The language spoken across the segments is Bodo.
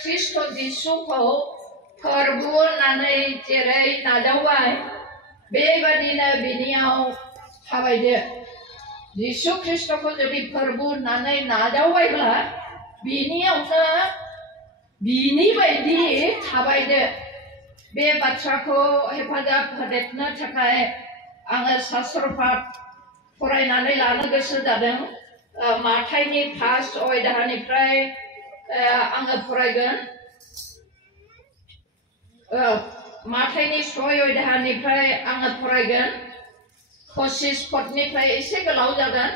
Kristo Jisuखौ फोरबो होननानै जेरै नाजावबाय बेबादिनो बिनियाव थाबायदो जिसु ख्रिस्टखौ जुदि फोरबो होननानै नाजावबायब्ला बिनियावनो बिनि बायदि थाबायदो बे बाथ्राखौ हेफाजाब होदेरनो थाखाय आङो शास्त्रपाठ फरायनानै लानो गोसो जादों माथाइनि 5 अध्यायनिफ्राय आङो फरायगोन माथाइनि 6 अध्यायनिफ्राय आङो फरायगोन 25 पदनिफ्राय एसे गोलाव जागोन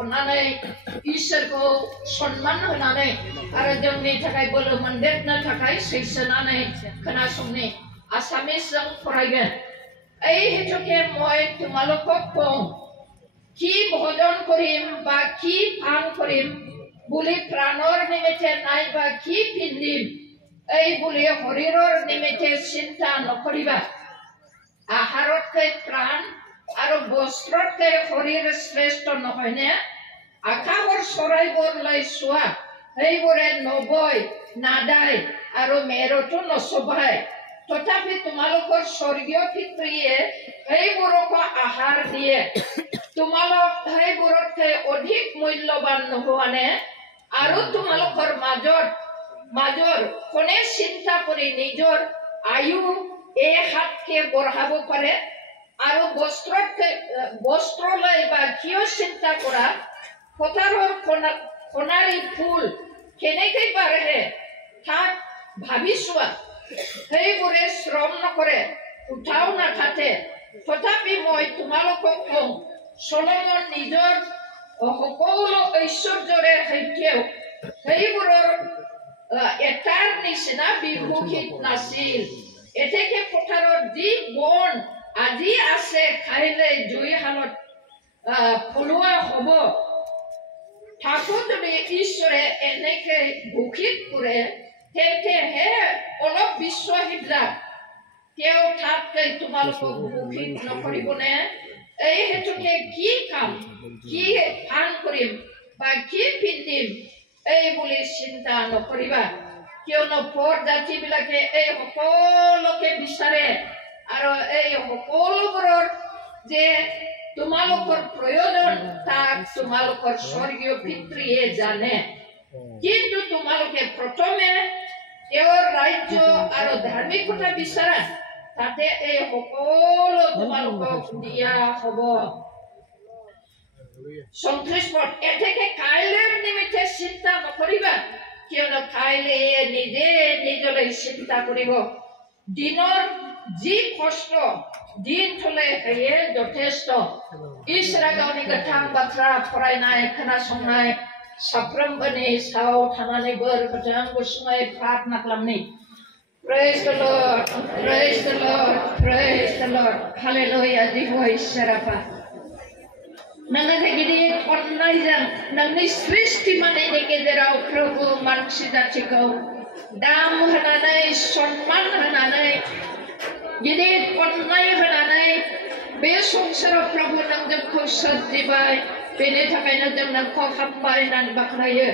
अन्नानै इसोरखौ सन्मान होनानै आरो जोंनि थाखाय बोलो मोनदेरनो थाखाय सैसोनानै खोनासंनि आसामिसजों फरायगोन এই হেতুকে মই তোমালোকক কওঁ কি ভজন কৰিম বা কি পান কৰিম বুলি প্ৰাণৰ নিমিত্তে নাইবা কি পিন্ধিম এই বুলি শৰীৰৰ নিমিত্তে চিন্তা নকৰিবা আহাৰতকৈ প্ৰাণ আৰু বস্ত্ৰতকৈ শৰীৰ শ্ৰেষ্ঠ নহয়নে আকাশৰ চৰাইবোৰলৈ চোৱা সেইবোৰে নবয় নাদায় আৰু মেৰতো নচবায় তথাপি তোমালোকৰ স্বৰ্গীয় পিতৃয়ে সেইবোৰক আহাৰ দিয়ে তোমালোক সেইবোৰতকৈ অধিক মূল্যৱান নোহোৱানে আৰু তোমালোকৰ মাজৰ কোনে চিন্তা কৰি নিজৰ আয়ু হাতকে বঢ়াব পাৰে আৰু বস্ত্ৰলৈ বা কিয় চিন্তা কৰা পথাৰৰ সোণাৰী ফুল কেনেকৈ বাঢ়ে তাক ভাবি চোৱা সেইবোৰে শ্ৰম নকৰে উঠাও নাকাটে তথাপি মই তোমালোকক কওঁ চলোমন নিজৰ সকলো ঐশ্বৰ্যৰে সৈতেও সেইবোৰৰ এটাৰ নিচিনা বিভূষিত নাছিল এতেকে পথাৰত যি বন আজি আছে খাইলে জুইশালত ফুলোৱা হ'ব তাকো যদি ঈশ্বৰে এনেকে ভূষিত কৰে তেন্তে হে অলপ বিশ্বাসীবিলাক তেওঁ তাতকৈ তোমালোকক ভূষিত নকৰিবনে এই হেতুকে কি কাম কি পান কৰিম বা কি পিন্ধিম এই বুলি চিন্তা নকৰিবা কিয়নো পৰ জাতিবিলাকে এই সকলোকে বিচাৰে আৰু এই সকলোবোৰৰ যে তোমালোকৰ প্ৰয়োজন তাক তোমালোকৰ স্বৰ্গীয় পিতৃয়ে জানে কিন্তু তোমালোকে প্ৰথমে তেওঁৰ ৰাজ্য আৰু ধাৰ্মিকতা বিচাৰা তাতে এই সকলো তোমালোকক দিয়া হ'ব 34 পদ এতেকে কাইলৈৰ নিমিত্তে চিন্তা নকৰিবা কিয়নো কাইলে নিজে নিজলৈ চিন্তা কৰিব দিনৰ যি কষ্ট दिन थले हे जथेष्ट इसोरा गावनि गोथां बाथ्रा फरायनाय खोनासंनाय साफ्रोमबोनि सायाव थानानै बोर गोथां गुसुङै प्रार्थना खालामनि Praise the Lord, praise the Lord, praise the Lord. Hallelujah, Diva Isarapa. Nangane gidi onnaijan nangni srishti manini gejerau Prabhu mansi jatikau dam hananai sonman hananai gidi onnai hananai be songsara Prabhu nang जोंखौ सोरजिबाय बेनि थाखायनो जों नोंखौ हामबाय होननानै बाख्नायो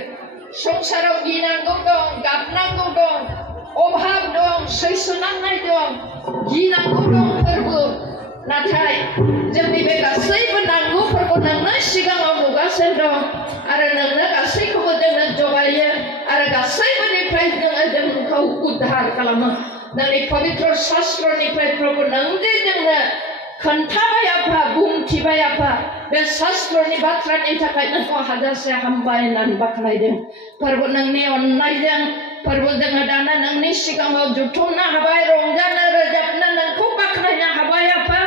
संसाराव गिनांगौ दं गाबनांगौ दं अभाब दं सैसोनांनाय दं गिनांगौ दं फोरबो नाथाय जोंनि बे गासैबो नांगौफोरखौ नोंनो सिगाङाव नुगासिनो दं आरो नोंनो गासैखौबो जोंनो जगायो आरो गासैबोनिफ्राय जोंखौ उद्धार खालामो नोंनि पवित्र शास्त्रनिफ्राय प्रभु नों जे जोंनो खोन्थाबाय आफा बुंथिबाय आफा बे शास्त्रनि बाथ्रानि थाखाय नोंखौ हाजासे हामबाय होननानै बाख्नायदों फोरबो नोंनि अननायजों फोरबो जोङो दाना नोंनि सिगाङाव जुथुमनो हाबाय रंजानो रोजाबनो नोंखौ बाख्नायनो हाबाय आफा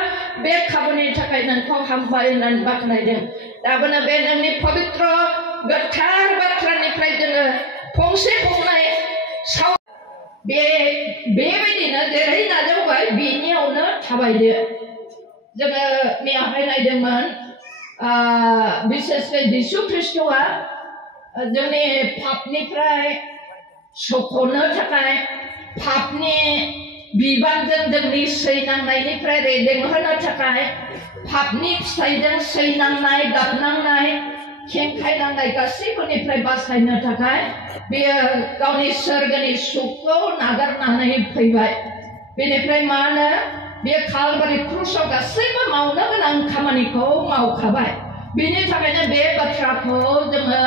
बे खाबुनि थाखाय नोंखौ हामबाय होननानै बाख्नायदों दाबोनो बे नोंनि पवित्र गोथार बाथ्रानिफ्राय जोङो फंसे फंनै बेबायदिनो जेरै नाजावबाय बेनियावनो थाबायदो जोङो मैयाहाय नायदोंमोन बिसेसकै जिसु ख्रिस्टआ जोंनि पापनिफ्राय सख'नो थाखाय पापनि बिबानजों जोंनि सैनांनायनिफ्राय रेजेंहोनो थाखाय पापनि फिथाइजों सैनांनाय गाबनांनाय खेंखायनांनाय गासैबोनिफ्राय बासायनो थाखाय बेयो गावनि सोरगोनि सुखखौ नागारनानै फैबाय बेनिफ्राय मा होनो बे कालभारि क्रुसाव गासैबो मावनो गोनां खामानिखौ मावखाबाय बेनि थाखायनो बे बाथ्राखौ जोङो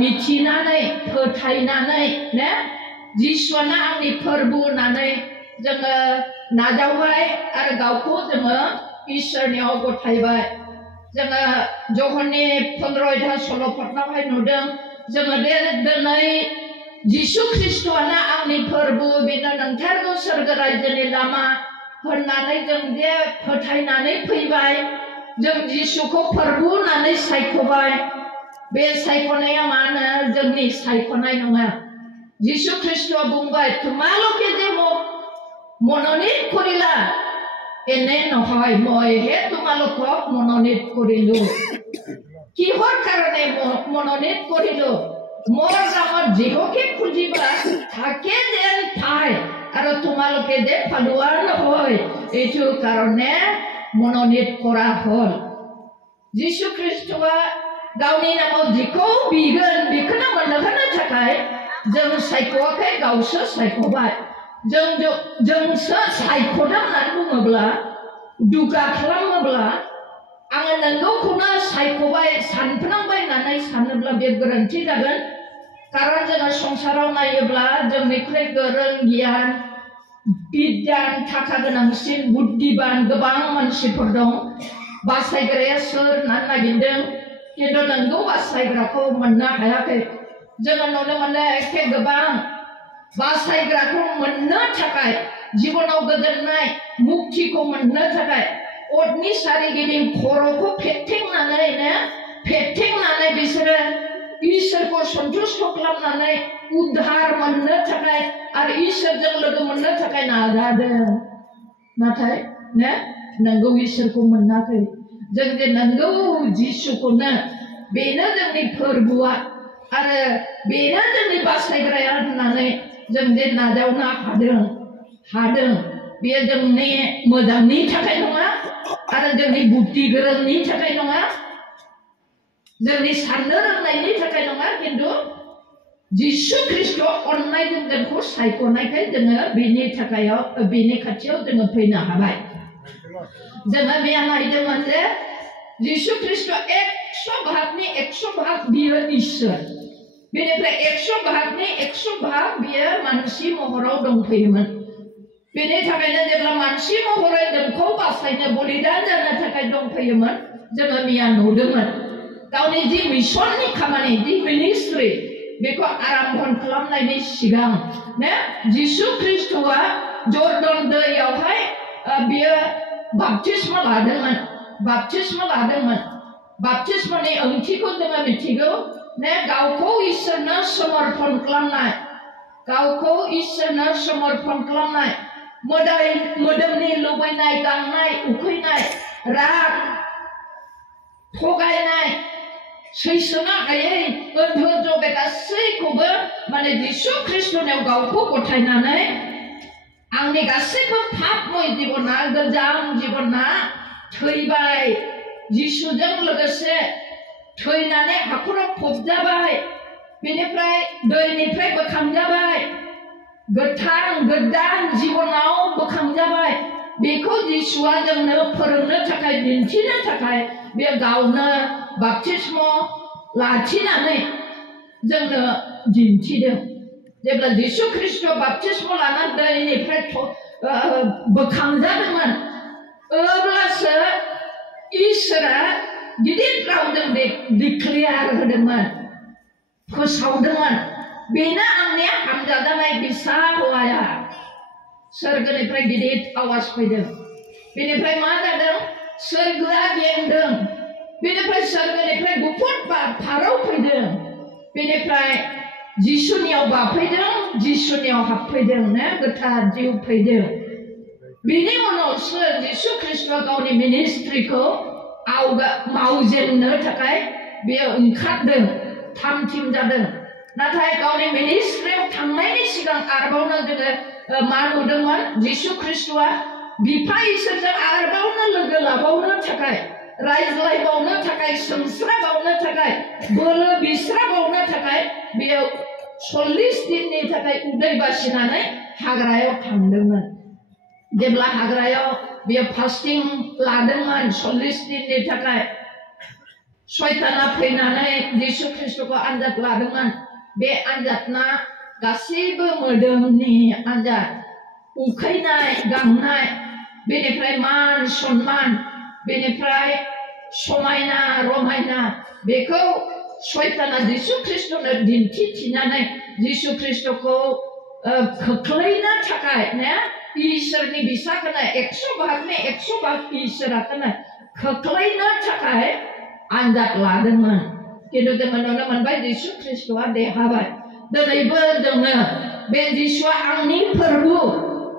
मिथिनानै फोथायनानै ने जिसुआनो आंनि फोरबो होननानै जोङो नाजावबाय आरो गावखौ जोङो इसोरनियाव गथायबाय जोङो जहननि 15 सल'फोरावहाय नुदों जोङो दिनै जिसु ख्रिस्ट'आनो आंनि फोरबो बेनो नोंथारगौ सोरगो रायजोनि लामा होननानै जों जे फोथायनानै फैबाय जों जिसुखौ फोरबो होननानै सायख'बाय बे सायख'नाया मा होनो जोंनि सायख'नाय नङा जिसु ख्रिस्ट'आ बुंबाय তোমালোকে যে মোক মনোনীত কৰিলা এনে নহয় মইহে তোমালোকক মনোনীত কৰিলো কিহৰ কাৰণে মনোনীত কৰিলো মোৰ নামত যিহকে খুজিবা থাকে যেন পায় আৰু তোমালোকে যে ফালুৱা নহয় এইটো কাৰণে মনোনীত কৰা হ'ল जिसु ख्रिस्ट'आ गावनि नामाव जिखौ बिगोन बेखौनो मोननो थाखाय जों सायख'वाखै गावसो सायख'बाय जोंसो सायख'दों होननानै बुङोब्ला दुगा खालामोब्ला आङो नोंगौखौनो सायख'बाय सानफ्लांबाय होननानै सानोब्ला बे गोरोन्थि जागोन कारन जोङो संसाराव नायोब्ला जोंनिख्रुइ गोरों गियान बिद्यान थाखा गोनांसिन बुद्धिबान गोबां मानसिफोर दं बासायग्राया सोर होननानै नागिरदों खिन्थु नोंगौ बासायग्राखौ मोननो हायाखै जोङो नुनो मोनो एखे गोबां बासायग्राखौ मोननो थाखाय जिबनाव गोजोननाय मुक्तिखौ मोननो थाखाय अरनि सारिगिदिं खर'खौ फेथेंनानै बिसोरो इसोरखौ सन्तुष्ट खालामनानै उद्धार मोननो थाखाय आरो इसोरजों लोगो मोननो थाखाय नाजादों नाथाय ने नंगौ इसोरखौ मोनाखै जों जे नंगौ जिसुखौनो बेनो जोंनि फोरबोआ आरो बेनो जोंनि बासायग्राया होननानै जों जे नाजावनो हादों बेयो जोंनि मोजांनि थाखाय नङा आरो जोंनि बुद्धि गोरोंनि थाखाय नङा जोंनि साननो रोंनायनि थाखाय नङा खिन्थु जिसु ख्रिस्ट' अननायजों जोंखौ सायख'नायखाय जोङो बेनि खाथियाव जोङो फैनो हाबाय जोङो बेया नायदोंमोन जे जिसु ख्रिस्ट' 100 भागनि 100 भाग बियो इसोर बेनिफ्राय 100 भागनि 100 भाग बियो मानसि महराव दंफैयोमोन बेनि थाखायनो जेब्ला मानसि महरै जोंखौ बासायनो बलिदान जानो थाखाय दंफैयोमोन जोङो मैया नुदोंमोन गावनि जि मिशननि खामानि जि मिनिस्ट्रि बेखौ आरम्भ खालामनायनि सिगां ने जिसु ख्रिस्ट'आ जर्डन दैयावहाय बियो बाप्तिस्मा लादोंमोन बाप्तिस्मानि ओंथिखौ जोङो मिथिगौ ने गावखौ इसोरनो समर्पन खालामनाय मोदोमनि लुबैनाय गांनाय उखैनाय राग थगायनाय सैसोनो हायै अधैर्य बे गासैखौबो माने जिसु ख्रिस्ट'नियाव गावखौ गथायनानै आंनि गासैबो पापमय जिबना गोजाम जिबना थैबाय जिसुजों लोगोसे थैनानै हाखराव फबजाबाय बेनिफ्राय दैनिफ्राय बोखांजाबाय गोथां गोदान जिबनाव बोखांजाबाय बेखौ जिसुआ जोंनो फोरोंनो थाखाय दिन्थिनो थाखाय बे गावनो बाप्तिस्मा लाखिनानै जोंनो दिन्थिदों जेब्ला जिसु ख्रिस्ट' बाप्तिस्मा लानानै दैनिफ्राय बोखांजादोंमोन अब्लासो इसोरा गिदिर रावजों डिक्लेयार होदोंमोन फोसावदोंमोन बेनो आंनि हामजानाय फिसा हौवाया सोरगोनिफ्राय गिदिर आवाज फैदों बेनिफ्राय मा जादों सोरगोआ गेंदों बेनिफ्राय सोरगोनिफ्राय गुफुर फारौ फैदों बेनिफ्राय जिसुनियाव बाफैदों जिसुनियाव हाबफैदों ने गोथार जिउ फैदों बेनि उनावसो जिसु ख्रिस्ट'आ गावनि मिनिस्ट्रिखौ मावजेननो थाखाय बेयो ओंखारदों थामथिम जादों नाथाय गावनि मिनिस्ट्रियाव थांनायनि सिगां आरोबावनो जोङो मा नुदोंमोन जिसु ख्रिस्ट'आ बिफा इसोरजों आरोबावनो लोगो लाबावनो थाखाय रायज्लायबावनो थाखाय सोंस्राबावनो थाखाय बोलो बिस्राबावनो थाखाय बेयाव 40 दिननि थाखाय उदै बासिनानै हाग्रायाव थांदोंमोन जेब्ला हाग्रायाव बेयाव फास्टिं लादोंमोन 40 दिननि थाखाय शयताना फैनानै जिसु ख्रिस्टखौ आनजाद लादोंमोन बे आनजादना गासैबो मोदोमनि आनजाद उखैनाय गांनाय बेनिफ्राय मान सन्मान बेनिफ्राय समायना रमायना बेखौ शयताना जिसु ख्रिस्टनो दिन्थिथिनानै जिसु ख्रिस्टखौ खोख्लैनो थाखाय ने इसोरनि बिसाखौनो 100 भागनि 100 भाग इसोराखौनो खोख्लैनो थाखाय आनजाद लादोंमोन खिन्थु जोङो नुनो मोनबाय जिसु ख्रिस्टआ देरहाबाय दिनैबो जोङो बे जिसुआ आंनि फोरबो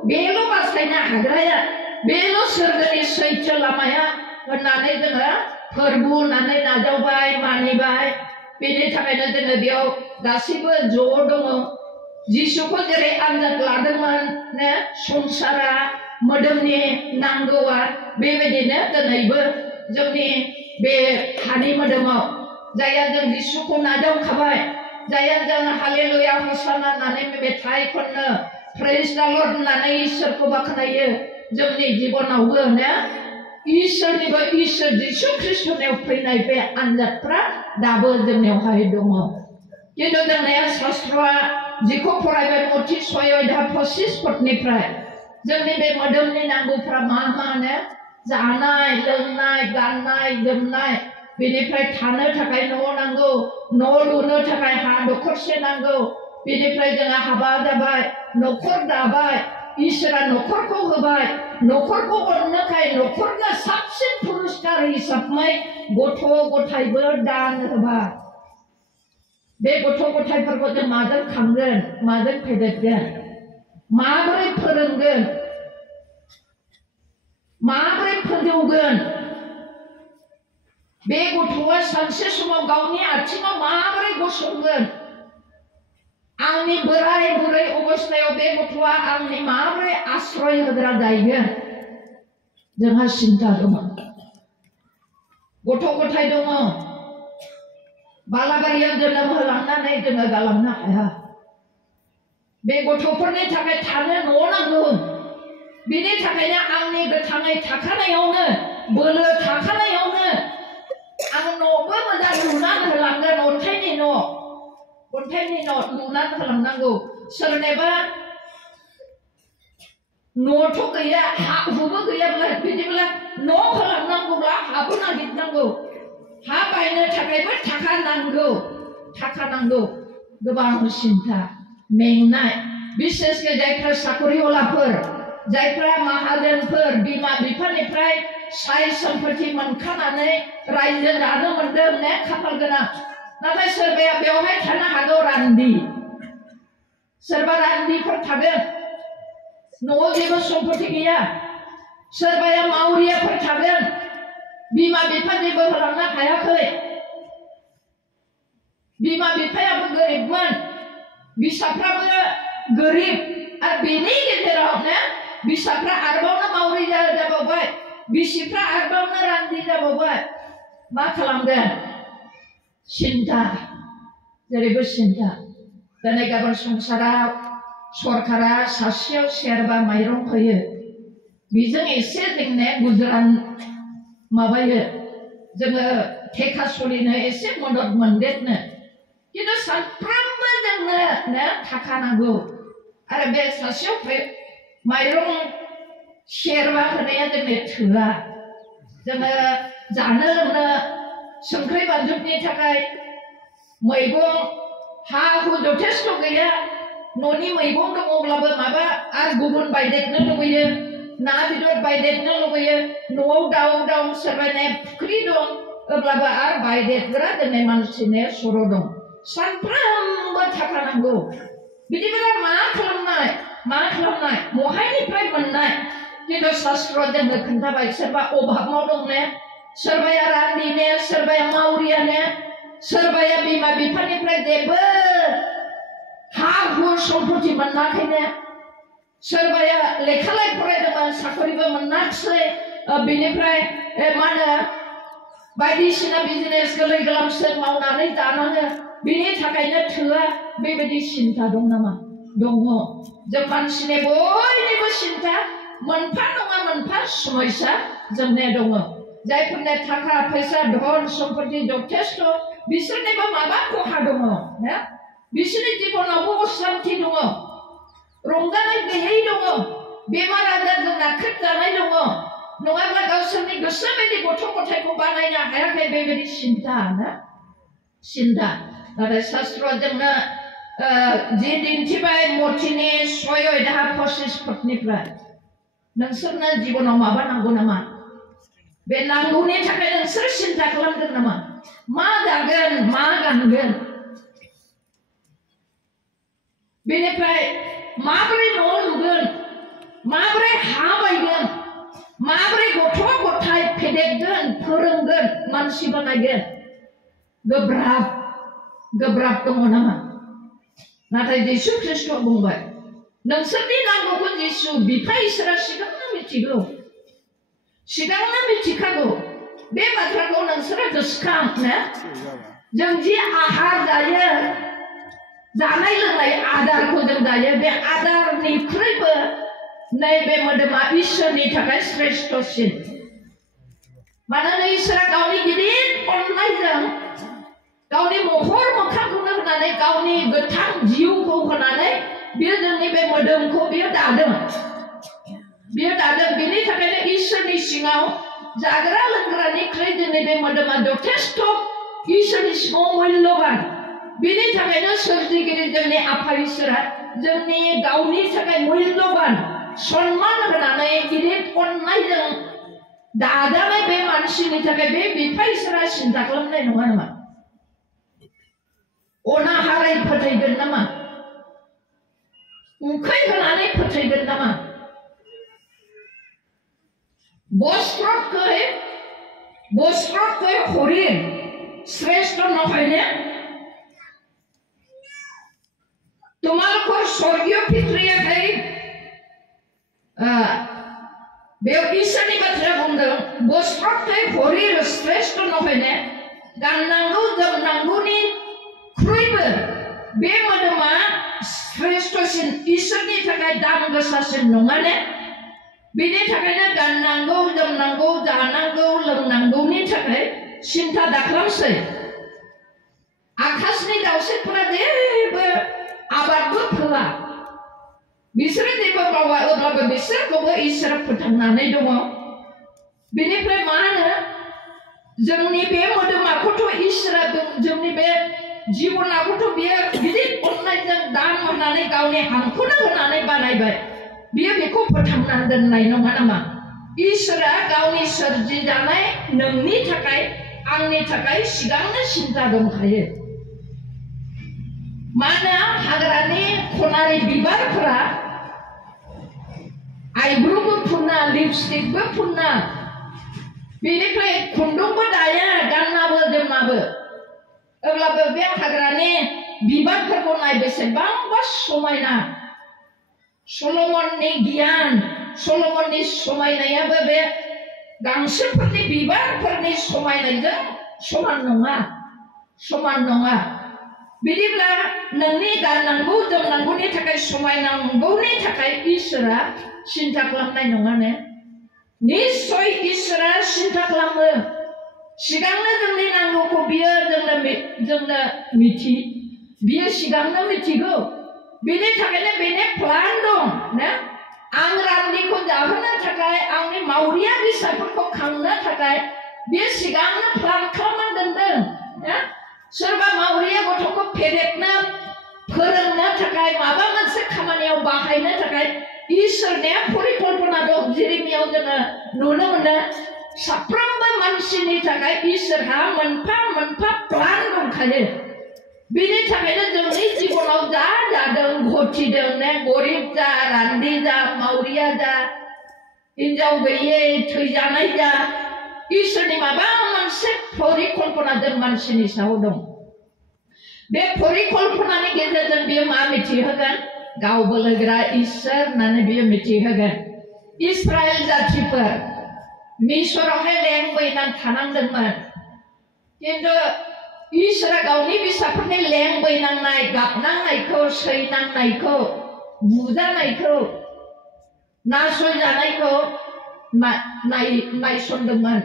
बेल' बासायनो हाग्राया बेल' सोरगोनि सैथो लामाया होननानै जोङो फोरबो होननानै नाजावबाय मानिबाय बेनि थाखायनो जोङो बेयाव गासैबो ज' दङ जिसुखौ जेरै आनजाद लादोंमोन ने संसारा मोदोमनि नांगौआ बेबायदिनो दिनैबो जोंनि बे हानि मोदोमाव जायहा जों जिसुखौ नाजावखाबाय जायहा जों हालेलुया हसाना होननानै मेथाइ खननो प्रेज द लर्ड होननानै इसोरखौ बाख्नायो जोंनि जिबनावबो ने इसोरनिबो इसोर जिसु ख्रिस्टनियाव फैनाय बे आनजादफ्रा दाबो जोंनियावहाय दङ खिन्थु जोंनिया शास्त्रआ जिखौ फरायबाय मथि 6:25 पदनिफ्राय जोंनि बे मोदोमनि नांगौफ्रा मा माने जानाय लोंनाय गाननाय जोमनाय बेनिफ्राय थानो थाखाय न' नांगौ न' लुनो थाखाय हा दखरसे नांगौ बेनिफ्राय जोङो हाबा जाबाय न'खर दाबाय इसोरा न'खरखौ होबाय न'खरखौ अननोखाय न'खरनो साबसिन पुरस्कार हिसाबै गथ' गथायबो दान होबाय बे गथ' गथायफोरखौ जों माजों खांगोन माजों फेदेरगोन माबोरै फोरोंगोन माबोरै फोजौगोन बे गथ'आ सानसे समाव गावनि आथिङाव माबोरै गसंगोन आंनि बोराय बुरै अबस्थायाव बे गथ'आ आंनि माबोरै आश्रय होग्रा जाहैगोन जोंहा सिन्ता दङ गथ' गथाय दङ बालाबारियाव जोनोम होलांनानै जोङो गालांनो हाया बे गथ'फोरनि थाखाय थानो न' नांगौ बिनि थाखायनो आंनि गोथाङै थाखानायावनो बोलो थाखानायावनो आं न'बो मोजां लुनानै होलांगोन अन्थाइनि न' लुनानै होलांनांगौ सोरनिबा न'थ' गैया हा हुबो गैयाब्ला बिदिब्ला न' होलांनांगौब्ला हाबो नागिरनांगौ हा बायनो थाखायबो थाखा नांगौ गोबां सिन्था मेंनाय बिसेसके जायफ्रा साखरियालाफोर जायफ्रा माहाजोनफोर बिमा बिफानिफ्राय साय सम्पति मोनखानानै रायजो जानो मोनदों ने खाफाल गोनां नाथाय सोरबाया बेवहाय थानो हागौ रान्दि सोरबा रान्दिफोर थागोन न'आव जेबो सम्पति गैया सोरबाया मावरियाफोर थागोन बिमा बिफा जेबो होलांनो हायाखै बिमा बिफायाबो गोरिबमोन बिसाफ्राबो गोरिब आरो बेनि गेजेरावनो बिसाफ्रा आरोबावनो मावरि जाबावबाय बिसिफ्रा आरोबावनो रान्दि जाबावबाय मा खालामगोन सिन्ता जेरैबो सिन्ता दिनै गाबोन संसाराव सरकारा सासेयाव सेरबा माइरं होयो बेजों एसे जोंने गुजरान माबायो जोङो थेखा सलिनो एसे मदद मोनदेरनो खिन्थु सानफ्रामबो जोंनो थाखा नांगौ आरो बे सासेयाव माइरं सेरबा होनाया जोंनो थोआ जोङो जानो लोंनो संख्रि बानलुनि थाखाय मैगं हा हु जथेस्थ गैया न'नि मैगं दङब्लाबो माबा आरो गुबुन बायदेरनो लुबैयो ना बेदर बायदेरनो लुबैयो न'आव दाउ सोरबाया फुख्रि दं अब्लाबो आरो बायदेरग्रा दिनै मानसिनि सर' दं सानफ्रामबो थाखा नांगौ बिदिब्ला मा खालामनाय महायनिफ्राय मोननाय खिन्थु शास्त्र जोंनो खोन्थाबाय सोरबा अभाबाव दंने सोरबाया रान्दिने सोरबाया मावरियाने सोरबाया बिमा बिफानिफ्राय जेबो हा हु सम्पति मोनाखैने सोरबाया लेखालाय फरायदोंमोन साखरिबो मोनाखिसै बिनिफ्राय मा होनो बायदिसिना बिजनेस गोरलै गोलामसो मावनानै जानाङो बिनि थाखायनो थोआ बेबायदि सिन्ता दं नामा? दङ। जों मानसिनि बयनिबो सिन्ता मोनफा नङा मोनफा समस्या जोंनिया दङ। जायफोरना थाखा फैसा धन सम्पति जथेस्थ बिसोरनिबो माबा खहा दङ ना बिसोरनि जिबनावबो अशान्ति दङ रंजानाय गैयै दङ बेमार आजारजों नाख्रेबजानाय दङ नङाब्ला गावसोरनि गोसो बायदि गथ' गथायखौ बानायनो हायाखै बेबायदि सिन्ता ना सिन्ता नाथाय शास्त्रआ जोंनो जि दिन्थिबाय मथिनि 6 अध्याय 25 पदनिफ्राय नोंसोरनो जिबनाव माबा नांगौ नामा बे नांगौनि थाखाय नोंसोर सिन्ता खालामदों नामा मा जागोन मा गानगोन बेनिफ्राय माबोरै न' लुगोन माबोरै हा बायगोन माबोरै गथ' गथाय फेदेरगोन फोरोंगोन मानसि बानायगोन गोब्राब दङ नामा नाथाय जिसु ख्रीष्टआ बुंबाय नोंसोरनि नांगौखौ जिसु बिफा इसोरा सिगांनो मिथिगौ सिगांनो मिथिखागौ बे बाथ्राखौ नोंसोरो गोसोखां ना जों जि आहार जायो जानाय लोंनाय आदारखौ जों जायो बे आदारनिख्रुइबो नैबे मोदोमा इसोरनि थाखाय श्रेष्ठसिन मानोना इसोरा गावनि गिदिर अननायजों गावनि महर मोखांखौनो होनानै गावनि गोथां जिउखौ होनानै बियो जोंनि बे मोदोमखौ बियो दादों बिनि थाखायनो इसोरनि सिङाव जाग्रा लोंग्रानिख्रुइ जोंनि बे मोदोमा जथेस्थ इसोरनि सिङाव मूल्यबान बिनि थाखायनो सोरजिगिरि जोंनि आफा इसोरा जोंनि गावनि थाखाय मूल्यबान सन्मान होनानै गिदिर अननायजों दाजानाय बे मानसिनि थाखाय बे बिफा इसोरा सिन्ता खालामनाय नङा नामा अनाहारै फोथैगोन नामा उखै होनानै फोथैगोन नामा বস্ত্রকই শরীর শ্রেষ্ঠ নহয়নে তোমালোকৰ স্বৰ্গীয় পিতৃয়ে बेयाव इसोरनि बाथ्रा बुंदों बस्त्रकै शरीर श्रेष्ठ নহয়নে गाननांगौ जोमनांगौनिख्रुइबो बे मोदोमा श्रेष्ठसिन इसोरनि थाखाय दाम गोसासिन नङाने बेनि थाखायनो गाननांगौ जोमनांगौ जानांगौ लोंनांगौनि थाखाय सिन्ता दाखालामसै आकाशनि दाउसिनफोरा जेबो आबादबो फोआ बिसोरो जेबो मावा अब्लाबो बिसोरखौबो इसोरा फोथांनानै दङ बेनिफ्राय मा होनो जोंनि बे मोदोमाखौथ' इसोरा जोंनि बे जिबनाखौथ' बियो गिदिर अननायजों दान होनानै गावनि हांखौनो होनानै बानायबाय बियो बेखौ फोथांनानै दोननाय नङा नामा इसोरा गावनि सोरजिजानाय नोंनि थाखाय आंनि थाखाय सिगांनो सिन्ता दंखायो मानोना हाग्रानि खनानि बिबारफोरा आइब्रुबो फुना लिपस्टिकबो फुना बेनिफ्राय खुन्दुंबो दाया गाननाबो जोमनाबो अब्लाबो बे हाग्रानि बिबारफोरखौ नाय बेसेबांबा समायना सलमननि गियान सलमननि समायनायाबो बे गांसोफोरनि बिबारफोरनि समायनायजों समान नङा बिदिब्ला नोंनि गाननांगौ जोमनांगौनि थाखाय समायनांगौनि थाखाय इसोरा सिन्ता खालामनाय नङाने निश्चय इसोरा सिन्ता खालामो सिगांनो जोंनि नांगौखौ बियो जोंनो बियो सिगांनो मिथिगौ बेनि थाखायनो बेनि प्लान दं ना आं रान्दिखौ जाहोनो थाखाय आंनि मावरिया बिसाफोरखौ खांनो थाखाय बियो सिगांनो प्लान खालामना दोनदों ना सोरबा मावरिया गथ'खौ फेदेरनो फोरोंनो थाखाय माबा मोनसे खामानियाव बाहायनो थाखाय इसोरनिया परिकल्पना दं जेरेमियाव जोङो नुनो मोनो साफ्रोमबो मानसिनि थाखाय इसोरहा मोनफा मोनफा प्लान दंखायो बेनि थाखायनो जोंनि जिबनाव जा जादों घटिदों ने गरिब जा रान्दि जा मावरिया जा हिनजाव गैयै थैजानाय जा इसोरनि माबा मोनसे परिकल्पना जों मानसिनि सायाव दं बे परिकल्पनानि गेजेरजों बियो मा मिथिहोगोन गाव बोलोग्रा इसोर होननानै बियो मिथिहोगोन इस्राएल जाथिफोर मिसरावहाय लेंबैनानै थानांदोंमोन किन्तु इसोरा गावनि फिसाफोरनि लेंबै नांनाय गाबनांनायखौ सैनांनायखौ बुजानायखौ नासयजानायखौ नायसनदोंमोन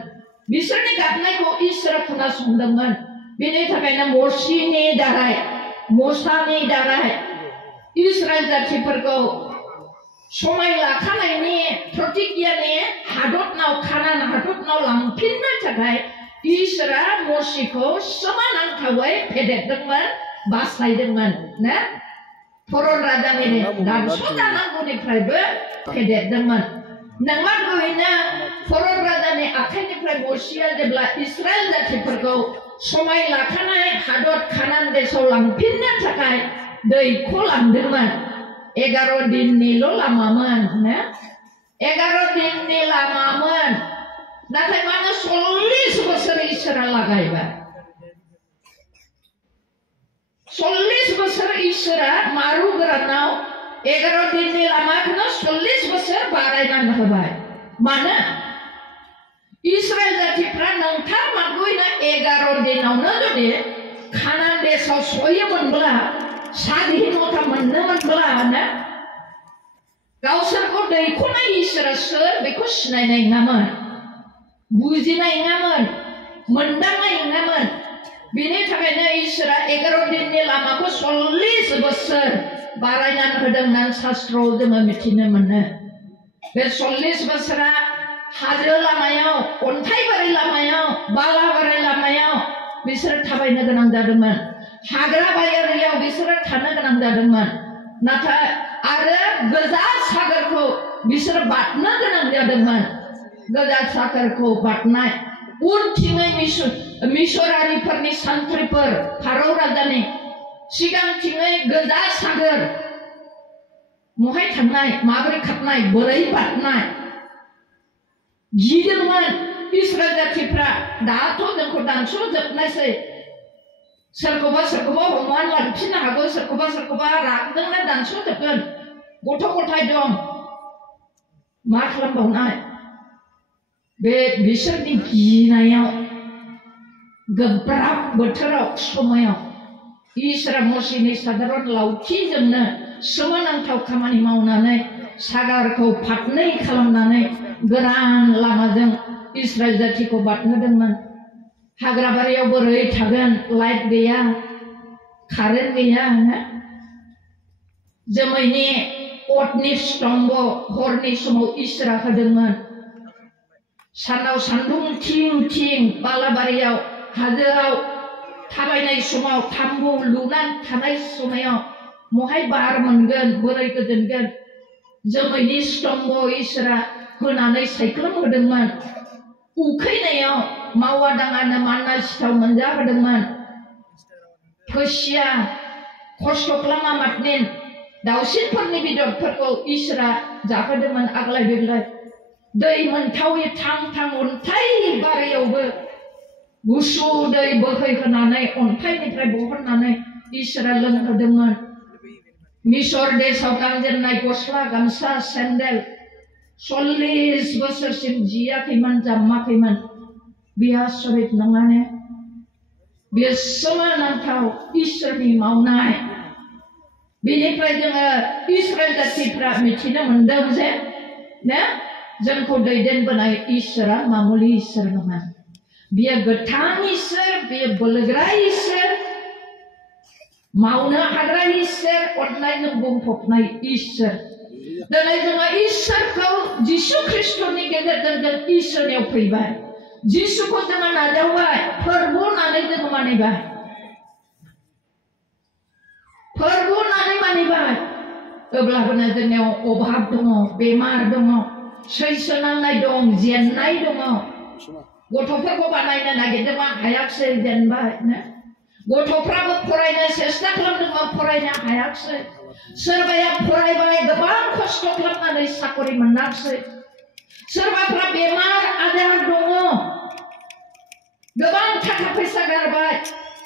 बिसोरनि गाबनायखौ इसोरा खोनासंदोंमोन बेनि थाखायनो मसीनि दारै मोसानि दारै इस्राएल जातिफोरखौ समाय लाखानायनि प्रतिज्ञानि हादरनाव कानान हादरनाव लांफिननो थाखाय इसोरा मसीखौ सोमोनांथावै फेदेरदोंमोन बासायदोंमोन ना फरन राजानि दानस'जानांगौनिफ्रायबो फेदेरदोंमोन नंमारगौयैनो फरन राजानि आखाइनिफ्राय मसीया जेब्ला इस्राएल जातिफोरखौ समाय लाखानाय हादर कानान देशआव लांफिननो थाखाय दैखौ लांदोंमोन 11 दिननिल' लामामोन ना 11 दिननि लामामोन नाथाय मानो 40 बोसोर इसोरा लागायबाय 40 बोसोर इसोरा मारु गोरानाव 11 दिननि लामाखौनो 40 बोसोर बारायनानै होबाय मानो इस्राएल जातिफ्रा नंथारमारगौयैनो 11 दिनावनो जुदि कानान देशआव सहैयोमोनब्ला स्वाधीनता मोनोमोनब्ला ना गावसोरखौ दैख'नाय इसोरा सोर बेखौ सिनायनाय नङामोन बुजिनाय नङामोन मोनदांनाय नङामोन बेनि थाखायनो इसोरा 11 दिननि लामाखौ 40 बोसोर बारायनानै होदों होननानै शास्त्रआव जोङो मिथिनो मोनो बे 40 बोसोरा हाजो लामायाव अन्थाइबारि लामायाव बालाबारि लामायाव बिसोर थाबायनो गोनां जादोंमोन हाग्रा बारियाव बिसोरो थानो गोनां जादोंमोन नाथाय आरो गोजा सागरखौ बिसोर बारनो गोनां जादोंमोन गोजा सागरखौ बारनाय उनथिङै मिसरारिफोरनि सान्थ्रिफोर फारौ राजानि सिगांथिङै गोजा सागर महाय थांनाय माबोरै खारनाय बोरै बारनाय गिदोंमोन इस्राएल जातिफ्रा दाथ' जोंखौ दानस'जोबनायसै सोरखौबा सोरखौबा हमनानै लांफिननो हागौ सोरखौबा सोरखौबा रागजोंनो दानस'जोबगोन गथ' गथाय दं मा खालामबावनाय बे बिसोरनि गिनायाव गोब्राब बोथोराव समायाव इसोरा मसीनि साधारन लावथिजोंनो सोमोनांथाव खामानि मावनानै सागरखौ फाथनै खालामनानै गोरान लामाजों इस्राएल जातिखौ बारहोदोंमोन हाग्राबारियाव बोरै थागोन लाइट गैया कारेन्ट गैया जोमैनि अरनि स्तम्भ हरनि समाव इसोरा होदोंमोन सानाव सान्दुं थिं थिं बालाबारियाव हाजोआव थाबायनाय समाव थाम्बु लुनानै थानाय समाव महाय बार मोनगोन बोरै गोजोनगोन जोमैनि स्तम्भ इसोरा होनानै सायख्लुम होदोंमोन उखैनायाव मावा दाङानो मानना सिथाव मोनजाहोदोंमोन फैसिया खस्थ' खालामा माथनिन दाउसिनफोरनि बेदरफोरखौ इसोरा जाहोदोंमोन आग्लाय बिग्लाय दै मोनथावै थां थां अन्थाइ बारियावबो गुसु दै बोहैहोनानै अन्थाइनिफ्राय बहननानै इसोरा लोंहोदोंमोन मिसर देशआव गानजेननाय गस्ला गामसा सेन्देल 40 बोसोरसिम जियाखैमोन जामाखैमोन बेयो आसरित नङा ने बेयो सोमोनांथाव इसोरनि मावनाय बेनिफ्राय जोङो इस्राएल जातिफ्रा मिथिनो मोनदों जे ने जोंखौ दैदेनबोनाय इसोरा मामुलि इसोर नङा बियो गोथां इसोर बियो बोलोग्रा इसोर मावनो हाग्रा इसोर अननायजों बुंफबनाय इसोर दिनै जोङो इसोरखौ जिसु ख्रिस्ट'नि गेजेरजों जों इसोरनियाव फैबाय जिसुखौ जोङो नाजावबाय फोरबो होननानै जोङो मानिबाय फोरबो होननानै मानिबाय अब्लाबो जोंनियाव अभाब दङ बेमार दङ सैसो नांनाय दं जेननाय दङ गथ'फोरखौ बानायनो नागिरदोंबा हायाखिसै जेनबाय गथ'फ्राबो फरायनो सेस्था खालामदोंबा फरायनो हायाखिसै सोरबाया फरायबाय गोबां खस्थ' खालामनानै साकरि मोनाखिसै सोरबाफ्रा बेमार आजार दङ गोबां थाखा फैसा गारबाय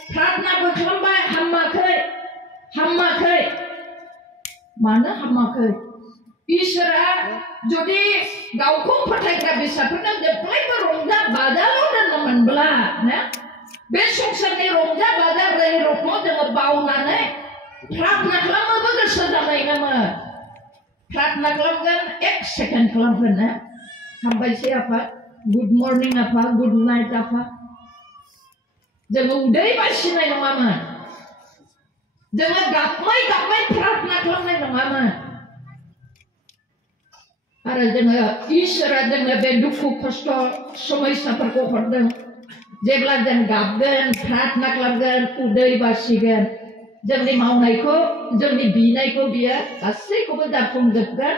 प्रार्थनाबो खालामबाय हामाखै मानो हामाखै इसोरा जुदि गावखौ फोथायग्रा बेसादफोरनो जेब्लायबो रंजा बाजाल' दोनोमोनब्ला बे संसारनि रंजा बाजा रै रथमाव जोङो बावनानै प्रार्थना खालामनोबो गोसो जानाय नङा प्रार्थना खालामगोन 1 सेकेन्ड खालामगोन ना हामबायसै आफा गुड मर्निं आफा गुड नाइट आफा जोङो उदै बासिनाय नङामोन जोङो गाबनाय प्रार्थना खालामनाय नङामोन आरो जोङो इसोरा जोंनो बे दुखु खस्थ समस्याफोरखौ हरदों जेब्ला जों गाबगोन प्रार्थना खालामगोन उदै बासिगोन जोंनि मावनायखौ जोंनि बिनायखौ बियो गासैखौबो जाफुंजोबगोन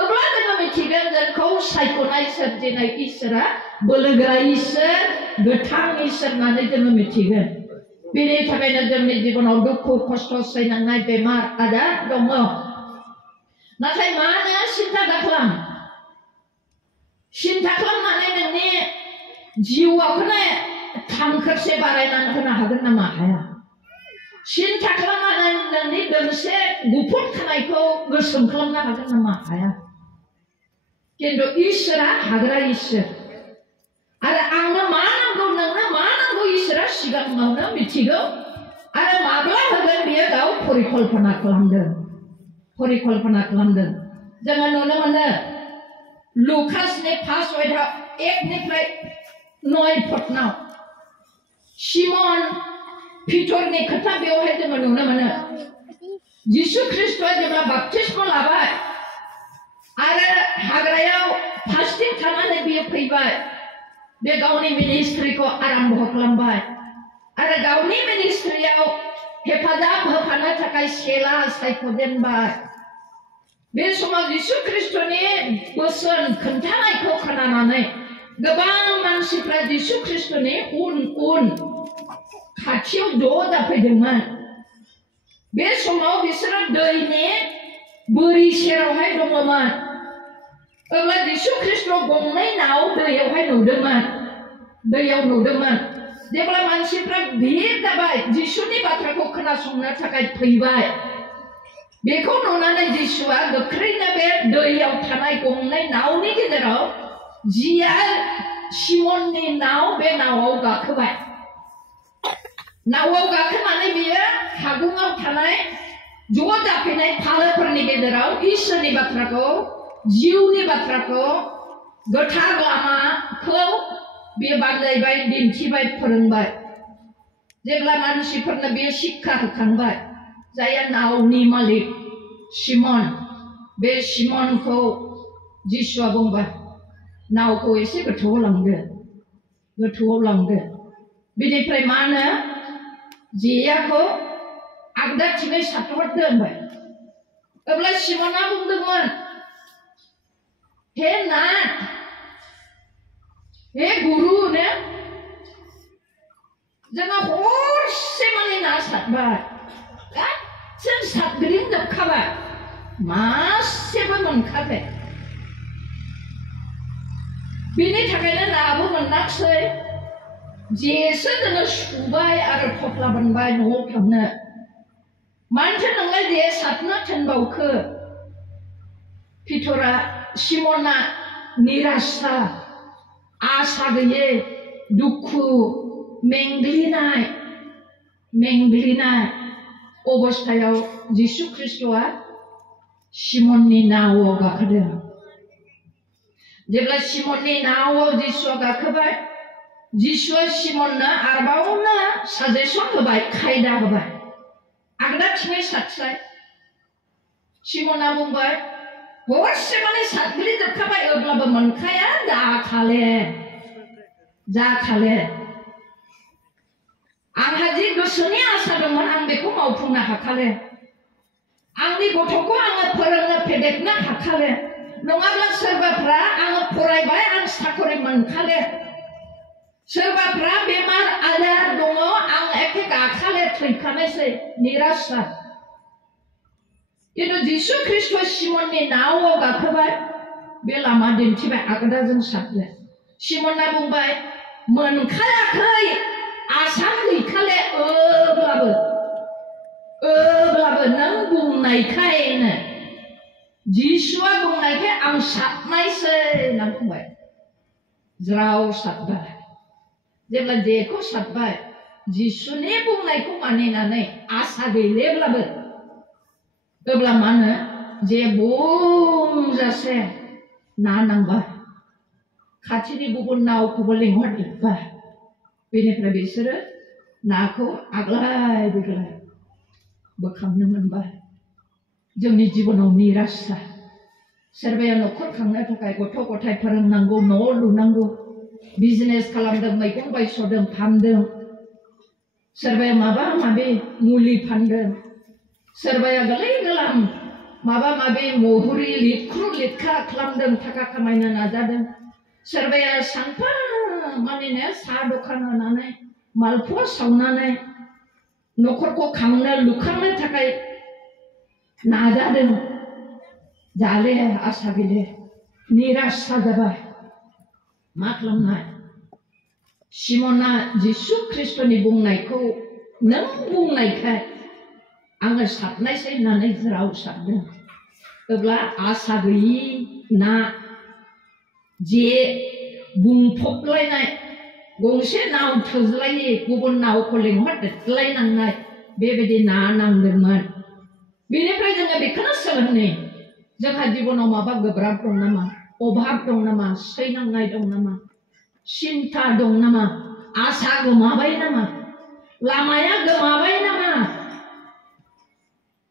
अब्ला जोङो मिथिगोन जोंखौ सायख'नाय सोरजिनाय इसोरा बोलोगोरा इसोर गोथां इसोर होननानै जोङो मिथिगोन बेनि थाखायनो जोंनि जिबनाव दुखु खस्थ सैनांनाय बेमार आजार दङ नाथाय मानो सिन्था खालामनानै नोंनि जिउआवनो थांखोरसे बारायनानै होनो हागोन नामा हाया सिन्था खालामनानै नोंनि दोंसे गुफुर खानायखौ गोसोम खालामनो हागोन नामा हाया खिन्थु इसोरा हाग्रा इसोर आरो आंनो मा नांगौ नोंनो मा नांगौ इसोरा सिगाङावनो मिथिगौ आरो माब्ला होगोन बियो गाव परिकल्पना खालामदों जोङो नुनो मोनो लुकासनि 1 अध्याय 1 निफ्राय 9 पदनाव सिमन पिटरनि खोथा बेवहाय जोङो नुनो मोनो जिसु ख्रिस्टआ जेब्ला बाप्तिस्म लाबाय आरो हाग्रायाव फास्टिं खालामनानै बियो फैबाय बे गावनि मिनिस्ट्रिखौ आरम्भ खालामबाय आरो गावनि मिनिस्ट्रियाव हेफाजाब होफानो थाखाय सेला सायख'जेनबाय बे समाव जिसु ख्रिस्टनि बोसोन खोन्थानायखौ खोनानानै गोबां मानसिफ्रा जिसु ख्रिस्टनि उन खाथियाव ज' जाफैदोंमोन बे समाव बिसोरो दैनि बोरि सेरावहाय दङमोन अब्ला जिसु ख्रिस्ट गंनै नाव दैयावहाय नुदोंमोन जेब्ला मानसिफ्रा भिर जाबाय जिसुनि बाथ्राखौ खोनासंनो थाखाय फैबाय बेखौ नुनानै जिसुआ गोख्रैनो बे दैयाव थानाय गंनै नावनि गेजेराव जिया सिमननि नाव बे नावआव गाखोबाय नावआव गाखोनानै बियो हागुङाव थानाय ज' जाफैनाय फालोफोरनि गेजेराव इसोरनि बाथ्राखौ जिउनि बाथ्राखौ गोथार लामाखौ बियो बानजायबाय दिन्थिबाय फोरोंबाय जेब्ला मानसिफोरनो बियो शिक्षा होखांबाय जाया नावनि मालिक सिमन बे सिमनखौ जिसुआ बुंबाय नावखौ एसे गोथौआव लांदो बिनिफ्राय मा होनो जेयाखौ आगदाथिङै साथहरदो होनबाय अब्ला सिमना बुंदोंमोन हे नाथ हे गुरु ने जोङो हरसे माने ना साथबाय गासै साथग्रिंजोबखाबाय मासेबो मोनखाबाय बिनि थाखायनो नाबो मोनाखिसै जेसो जोङो सुबाय आरो थफ्ला बोनबाय न'आव थांनो मानोथो नोंलाय जे साथनो थिनबावखो पिटरा सिमना निराशा आसा गैयै दुखु मेंग्लिनाय अबस्थायाव जिसु ख्रिस्टआ सिमननि नावआव गाखोदों जेब्ला सिमननि नावआव जिसुआ गाखोबाय जिसुआ सिमननो आरोबावनो साजेसन होबाय खायदा होबाय आगदाथिङै साथसाय सिमना बुंबाय हरसे माने साथग्लिजोबखाबाय अब्लाबो मोनखाया जाखाले आंहा जि गोसोनि आसा दंमोन आं बेखौ मावफुंनो हाखाले आंनि गथ'खौ आङो फोरोंनो फेदेरनो हाखाले नङाब्ला सोरबाफ्रा आङो फरायबाय आं साकरि मोनखाले सोरबाफ्रा बेमार आजार दङ आं एखे गाखाले थैखानायसै निराशा किन्तु जिसु ख्रिस्ट सिमननि नावआव गाखोबाय बे लामा दिन्थिबाय आगदाजों साथले सिमना बुंबाय मोनखायाखै आसा गैखाले अब्लाबो नों बुंनायखायनो जिसुआ बुंनायखाय आं साथनायसै होनना बुंबाय ज्राव साथबाय जेब्ला जेखौ साथबाय जिसुनि बुंनायखौ मानिनानै आसा गैलेब्लाबो अब्ला मा होनो जे बुंजासे ना नांबाय खाथिनि गुबुन नावखौबो लिंहरजोब्बाय बेनिफ्राय बिसोरो नाखौ आग्लाय बिग्लाय बोखांनो मोनबाय जोंनि जिबनाव निराशा सोरबाया न'खर खांनो थाखाय गथ' गथाय फोरोंनांगौ न' लुनांगौ बिजनेस खालामदों मैगं बायस'दों फानदों सोरबाया माबा माबि मुलि फानदों सोरबाया गोरलै गोलाम माबा माबि महरी लिरख्रु लिरखा खालामदों थाखा खामायनो नाजादों सोरबाया सानफा मानिनो साहा दखान होनानै मालफुवा सावनानै न'खरखौ खांनो लुखांनो थाखाय नाजादों जाले आसा गैले निराशा जाबाय मा खालामनाय सिमना जिसु ख्रिस्ट'नि बुंनायखौ नों बुंनायखाय आङो सारनायसै होननानै ज्राव सारदों अब्ला आसा गैयि ना जे बुंफबलायनाय गंसे नाव थोज्लायि गुबुन नावखौ लिंहरदेरलायनांनाय बेबायदि ना नांदोंमोन बेनिफ्राय जोङो बेखौनो सोलोंनि जोंहा जिबनाव माबा गोब्राब दं नामा अभाब दं नामा सैनांनाय दं नामा सिन्था दं नामा आसा गोमाबाय नामा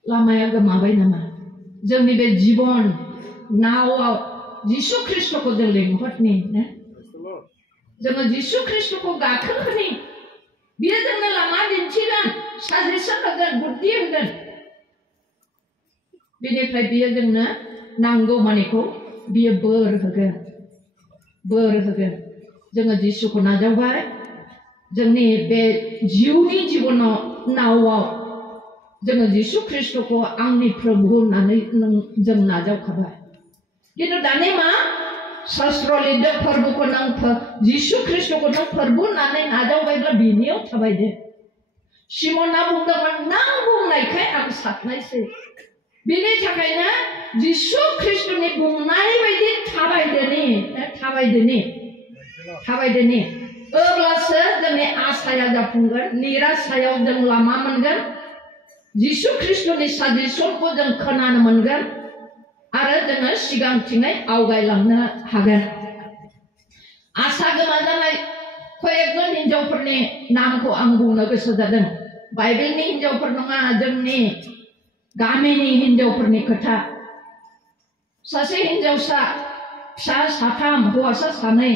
लामाया गोमाबाय नामा जोंनि बे जिबन नावआव जिसु ख्रिस्ट'खौ जों लिंहरनि जोङो जिसु ख्रिस्ट'खौ गाखोहोनि बियो जोंनो लामा दिन्थिगोन साजेसन होगोन बुद्धि होगोन बेनिफ्राय बियो जोंनो नांगौ मानिखौ बियो बोर होगोन जोङो जिसुखौ नाजावबाय जोंनि बे जिउनि जिबनाव नावआव जोङो जिसु ख्रिस्ट'खौ आंनि प्रभु होननानै जों नाजावखाबाय किन्तु दानि मा शास्त्र लिरदों फोरबोखौ नों जिसु ख्रिस्ट'खौ नों फोरबो होननानै नाजावबायब्ला बिनियाव थाबायदो सिमना बुंदोंमोन नों बुंनायखाय आं सारनायसै बिनि थाखायनो जिसु ख्रिस्ट'नि बुंनाय बायदि थाबायदोनि अब्लासो जोंनि आसाया जाफुंगोन निराशायाव जों लामा मोनगोन जिसु ख्रिस्ट'नि साजेसनखौ जों खोनानो मोनगोन आरो जोङो सिगांथिङै आवगायलांनो हागोन आसा गोमाजानाय कयेकजन हिनजावफोरनि नामखौ आं बुंनो गोसो जादों बाइबेलनि हिनजावफोर नङा जोंनि गामिनि हिनजावफोरनि खोथा सासे हिनजावसा फिसा साथाम हौवासा सानै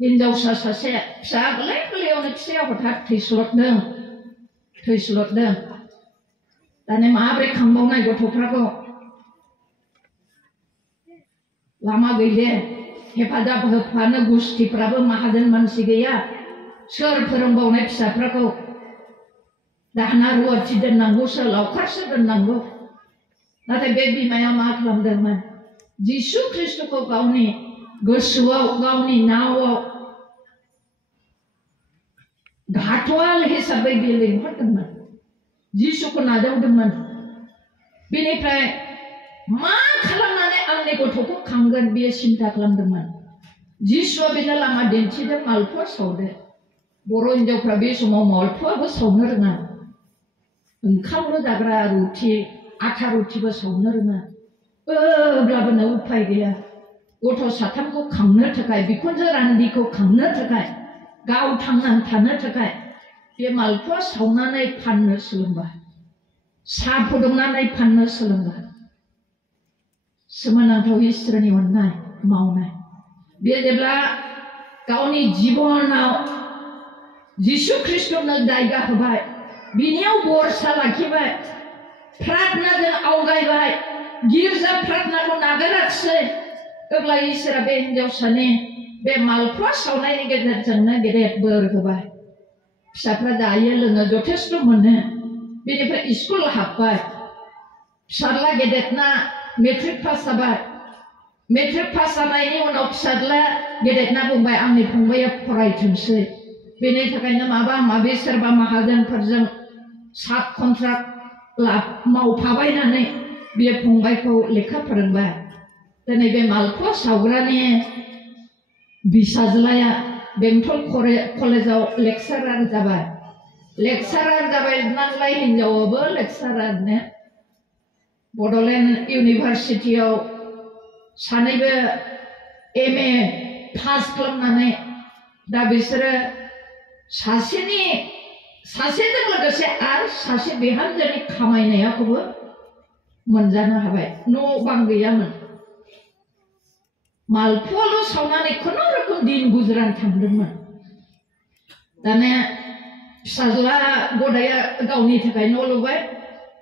हिनजावसा सासे फिसा गोरलै गोरलैयावनो फिसाया हथात थैस्लदों दाने माबोरै खांबावनाय गथ'फ्राखौ लामा गैले हेफाजाब होफानो गुस्थिफ्राबो माहाजोन मानसि गैया सोर फोरोंबावनाय फिसाफ्राखौ दाहोना रुवाथि दोननांगौसो लावखारसो दोननांगौ नाथाय बे बिमाया मा खालामदोंमोन जिसु ख्रिस्ट'खौ गावनि गोसोआव गावनि नावआव घाटवाल हिसाबै बे लिंहरदोंमोन जिसुखौ नाजावदोंमोन बेनिफ्राय मा खालामनानै आंनि गथ'खौ खांगोन बियो सिन्था खालामदोंमोन जिसुआ बेनो लामा दिन्थिदों मालफुवा सावदो बर' हिनजावफ्रा बे समाव मालफुवाबो सावनो रोङा ओंखामल' जाग्रा रुटि आथा रुटिबो सावनो रोङा अब्लाबो उपाय गैया गथ' साथामखौ खांनो थाखाय बिखुनजो रान्दिखौ खांनो थाखाय गाव थांनानै थानो थाखाय बे मालफुवा सावनानै फाननो सोलोंबाय साहा फुदुंनानै फाननो सोलोंबाय सोमोनांथाव इसोरनि अननाय मावनाय बे जेब्ला गावनि जिबनाव जिसु ख्रिस्ट'नो जायगा होबाय बिनियाव बरसा लाखिबाय प्रार्थनाजों आवगायबाय गिर्जा प्रार्थनाखौ नागाराखिसै अब्ला इसोरा बे हिनजावसानि बे मालफुवा सावनायनि गेजेरजोंनो गेदेर बोर होबाय फिसाफ्रा जायो लोङो जथेस्थ' मोनो बेनिफ्राय स्कुल हाबबाय फिसाज्ला गेदेरना मेट्रिक पास जाबाय मेट्रिक पास जानायनि उनाव फिसाज्ला गेदेरना बुंबाय आंनि फंबाया फरायथोंसै बेनि थाखायनो माबा माबि सोरबा माहाजोनफोरजों साब कन्ट्राक्ट मावफाबायनानै बे फंबायखौ लेखा फोरोंबाय दिनै बे मालफुवा सावग्रानि बिसाज्लाया बेंटल कलेजाव लेक्सारार जाबाय लेक्सारार जाबाय नालाय हिनजावाबो लेक्सारारनो बड'लेण्ड इउनिभारसिटियाव सानैबो MA पास खालामनानै दा बिसोरो सासेजों लोगोसे आरो सासे बिहामजोनि खामायनायखौबो मोनजानो हाबाय न' बां गैयामोन मालपुवाल' सावनानै खुनुरुखुम दिन गुजरान थांदोंमोन दाने फिसाज्ला गदाया गावनि थाखाय न' लुबाय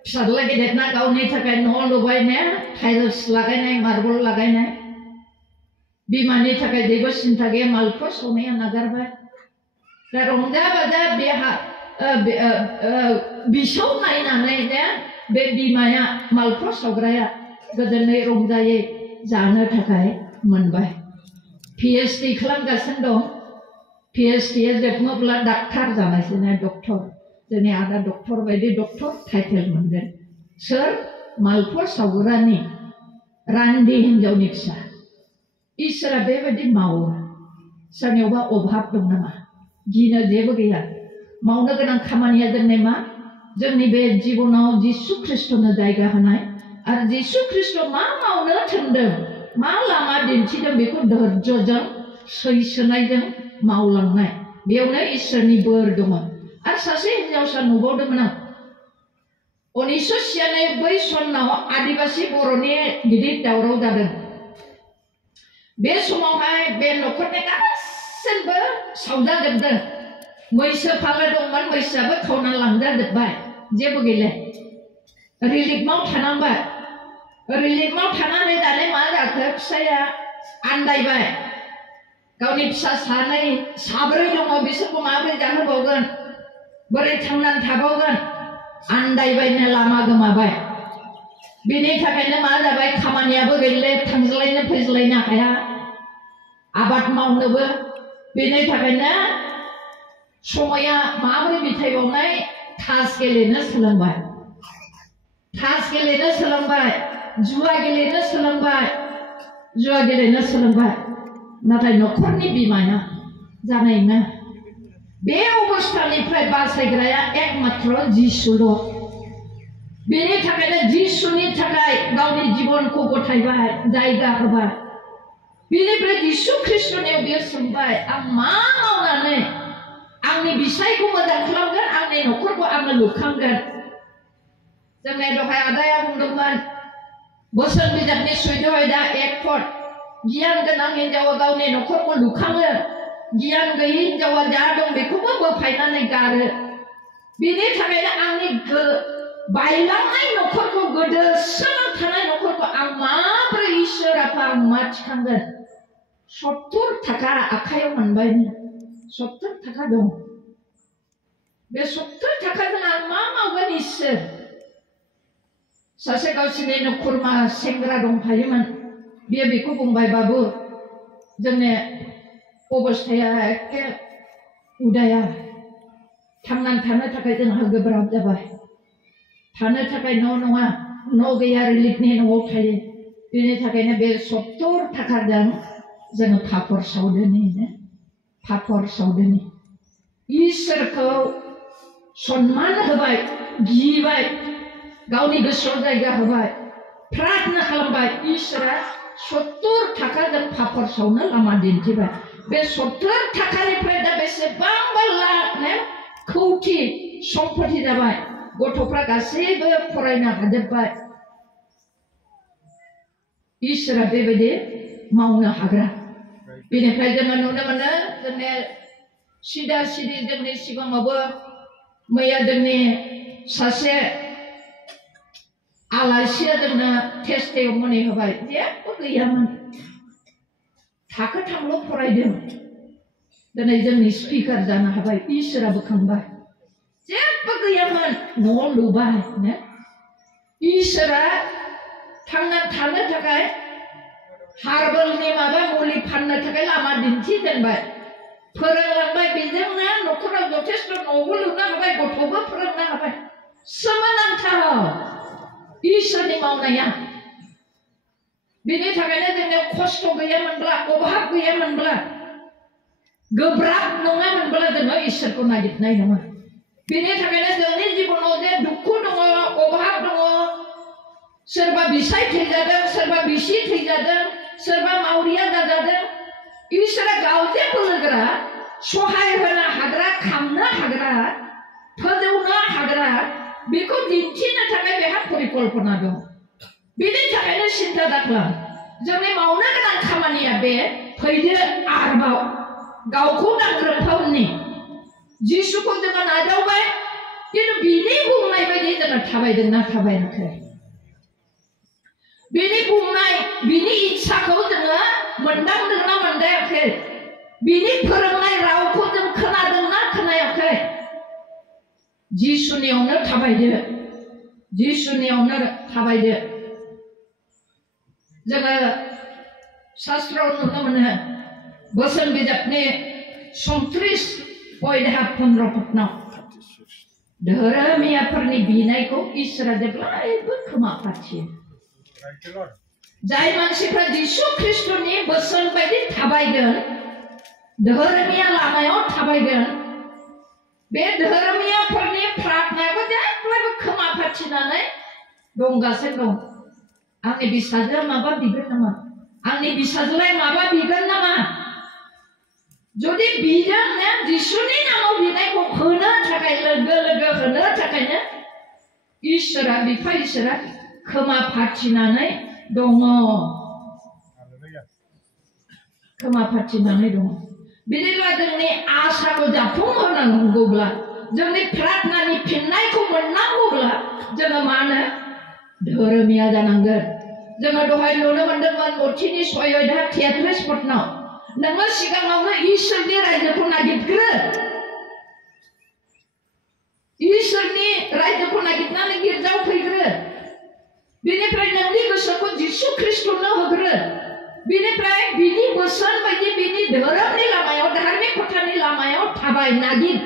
फिसाज्ला गेदेरना गावनि थाखाय न' लुबाय ने टाइल्स लागायनाय मार्बल लागायनाय बिमानि थाखाय जेबो सिन्था गैया मालपुवा सावनाया नागारबाय दा रंजा बाजा बिसौ नायनानै ने बे बिमाया मालपुवा सावग्राया गोजोनै रंजायै जानो थाखाय मोनबाय PhD खालामगासिनो दं PhDया जोबोब्ला डाक्टार जानायसैना डक्टर जोंनि आदा डक्टर बायदि डक्टर टाइटेल मोनगोन सोर मालपुवा सावग्रानि रान्दि हिनजावनि फिसा इसोरा बेबायदि मावो सोरनियावबा अभाब दं नामा गिनो जेबो गैया मावनो गोनां खामानिया जोंनि मा जोंनि बे जिबनाव जिसु ख्रिस्टनो जायगा होनाय आरो जिसु ख्रिस्ट मा मावनो थिनदों मा लामा दिन्थिदों बेखौ धैर्यजों सैसोनायजों मावलांनाय बेयावनो इसोरनि बोर दङ आरो सासे हिनजावसा नुबावदोंमोन आं 1996 सनाव आदिबासि बर'नि गिदिर दावराव जादों बे समावहाय बे न'खरनि गासैबो सावजाजोबदों मैसो फालो दंमोन मैसोआबो खावना लांजाजोब्बाय जेबो गैला रिलिफआव थानांबाय रिलिफआव थानानै दालाय मा जाखो फिसाया आन्दायबाय गावनि फिसा साब्रै दङ बिसोरखौ माबोरै जाहोबावगोन बोरै थांनानै थाबावगोन आन्दायबायनो लामा गोमाबाय बेनि थाखायनो मा जाबाय खामानियाबो गैले थांज्लायनो फैज्लायनो हाया आबाद मावनोबो बेनि थाखायनो समाया माबोरै बिथायबावनाय तास गेलेनो सोलोंबाय जुवा गेलेनो सोलोंबाय नाथाय न'खरनि बिमाया जानाय नङा बे अबस्थानिफ्राय बासायग्राया एकमात्र जिसुल' बेनि थाखायनो जिसुनि थाखाय गावनि जिबनखौ गथायबाय जायगा होबाय बेनिफ्राय जिसु ख्रिस्टनियाव बियो सोंबाय आं मा मावनानै आंनि बिसायखौ मोजां खालामगोन आंनि न'खरखौ आङो लुखांगोन जोंनि दहाय आदाया बुंदोंमोन बोसोन बिजाबनि सुइद'हाय दा 1 फट गियान गोनां हिनजावा गावनि न'खरखौ लुखाङो गियान गैयै हिनजावा जा दं बेखौबो बोफायनानै गारो बेनि थाखायनो आंनि बायलांनाय न'खरखौ गोदोसोना थानाय न'खरखौ आं माबोरै इसोर आफा आं मा थिखांगोन 70 थाखा आखायाव मोनबाय 70 थाखा दं बे 70 थाखाजों आं मा मावगोन इसोर सासे गावसिनि न'खरमा सेंग्रा दंफायोमोन बियो बेखौ बुंबाय बाबु जोंनि अबस्थाया एखे उदाया थांनानै थानो थाखाय जोंहा गोब्राब जाबाय थानो थाखाय न' गैया रिलिफनि न'आव थायो बेनि थाखायनो बे 70 थाखाजों जोङो पापर सावदोनि इसोरखौ सन्मान होबाय गिबाय गावनि गोसोआव जायगा होबाय प्रार्थना खालामबाय इसोरा 70 थाखाजों पापर सावनो लामा दिन्थिबाय बे 70 थाखानिफ्राय दा बेसेबांबा लाख कौटि सम्पति जाबाय गथ'फ्रा गासैबो फरायनो हाजोबबाय इसोरा बेबायदि मावनो हाग्रा बेनिफ्राय जोङो नुनो मोनो जोंनि सिदा सिदि जोंनि सिगाङावबो मैया जोंनि सासे आलासिया जोंनो टेस्टिमनि होबाय जेबो गैयामोन थाखो 3ल' फरायदों दिनै जोंनि स्पिकार जानो हाबाय इसोरा बोखांबाय जेबो गैयामोन न' लुबाय इसोरा थांनानै थानो थाखाय हार्बेलनि माबा मुलि फाननो थाखाय लामा दिन्थिजेनबाय फोरोंलांबाय बेजोंनो न'खराव जथेस्थ' न'बो लुनो हाबाय गथ'बो फोरोंनो हाबाय सोमोनांथाव इसोरनि मावनाया बेनि थाखायनो जोंनियाव खस्थ' गैयामोनब्ला अभाब गैयामोनब्ला गोब्राब नङामोनब्ला जोङो इसोरखौ नागिरनाय नङा बिनि थाखायनो जोंनि जिबनाव जे दुखु दङ अभाब दङ सोरबा बिसाय थैजादों सोरबा बिसि थैजादों सोरबा मावरिया जाजादों इसोरा गावजे बोलोग्रा सहाय होनो हाग्रा खामनो हाग्रा फोजौनो हाग्रा बेखौ दिन्थिनो थाखाय बेहा परिकल्पना दं बिनि थाखायनो सिन्था दाखालाम जोंनि मावनो गोनां खामानिया बे फैदो आरोबाव गावखौ दांग्रोमफावनि जिसुखौ जोङो नाजावबाय खिन्थु बिनि बुंनाय बायदि जोङो थाबायदोंना थाबायाखै बिनि बुंनाय बिनि इच्छाखौ जोङो मोनदांदोंना मोनदायाखै बिनि फोरोंनाय रावखौ जों खोनादोंना खोनायाखै जिसुनियावनो थाबायदो जिसुनियावनो थाबायदो जोङो शास्त्रआव नुनो मोनो बोसोन बिजाबनि 34:15 पदनाव धोरोमियाफोरनि बिनायखौ इसोरा जेब्लायबो खोमा फाथियो जाय मानसिफ्रा जिसु ख्रिस्टनि बोसोन बायदि थाबायगोन धोरोमिया लामायाव थाबायगोन बे धोरोमियाफोरनि प्रार्थनाखौ जेब्लायबो खोमा फाथिनानै दंगासिनो दं आंनि बिसाजोआ माबा बिगोन नामा आंनि बिसाजोलाय माबा बिगोन नामा जुदि बिदों ना जिसुनि नामाव बिनायखौ होनो थाखाय लोगो लोगो होनो थाखायनो इसोरा बिफा इसोरा खोमा फाथिनानै दङ खोमा फाथिनानै दङ बिदिब्ला जोंनि आसाखौ जाफुंहोनांगौब्ला जोंनि प्रार्थनानि फिननायखौ मोननांगौब्ला जोङो मा होनो धोरोमिया जानांगोन जोङो दहाय नुनो मोनदोंमोन मथिनि 6:33 पदनाव नोङो सिगाङावनो इसोरनि रायजोखौ नागिरग्रो इसोरनि रायजोखौ नागिरनानै गिर्जायाव फैग्रो बिनिफ्राय नोंनि गोसोखौ जिसु ख्रिस्टनो होग्रो बिनिफ्राय बिनि बोसोन बायदि बिनि धोरोमनि लामायाव धार्मिक खोथानि लामायाव थाबाय नागिर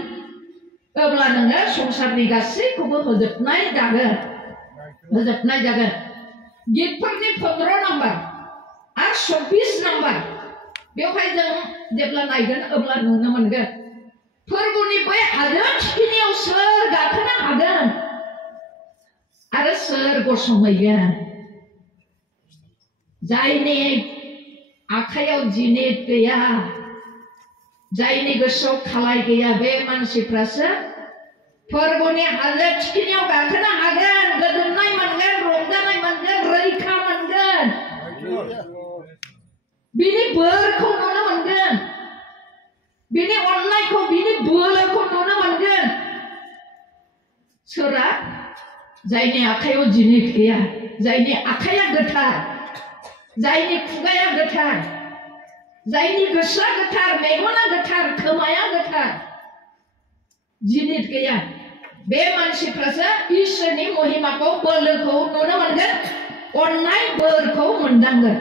अब्ला नोङो संसारनि गासैखौबो होजोबनाय जागोन गितफोरनि 15 नम्बर आरो 24 नम्बर बेवहाय जों जेब्ला नायगोन अब्ला नुनो मोनगोन फोरबोनि बै हाजो थिखिनियाव सोर गाखोनो हागोन आरो सोर गसंहैगोन जायनि आखायाव जिनित गैया जायनि गोसोआव खालाय गैया बे मानसिफ्रासो फोरबोनि हाजो थिखिनियाव गाखोनो हागोन गोजोननाय मोनगोन रंजानाय मोनगोन रैखा मोनगोन बिनि बोरखौ नुनो मोनगोन बिनि अननायखौ बिनि बोलोखौ नुनो मोनगोन सोरा जायनि आखायाव जिनित गैया जायनि आखाया गोथार जायनि खुगाया गोथार जायनि गोसोआ गोथार मेगना गोथार खोमाया गोथार जिनित गैया बे मानसिफ्रासो इसोरनि महिमाखौ बोलोखौ नुनो मोनगोन अननाय बोरखौ मोनदांगोन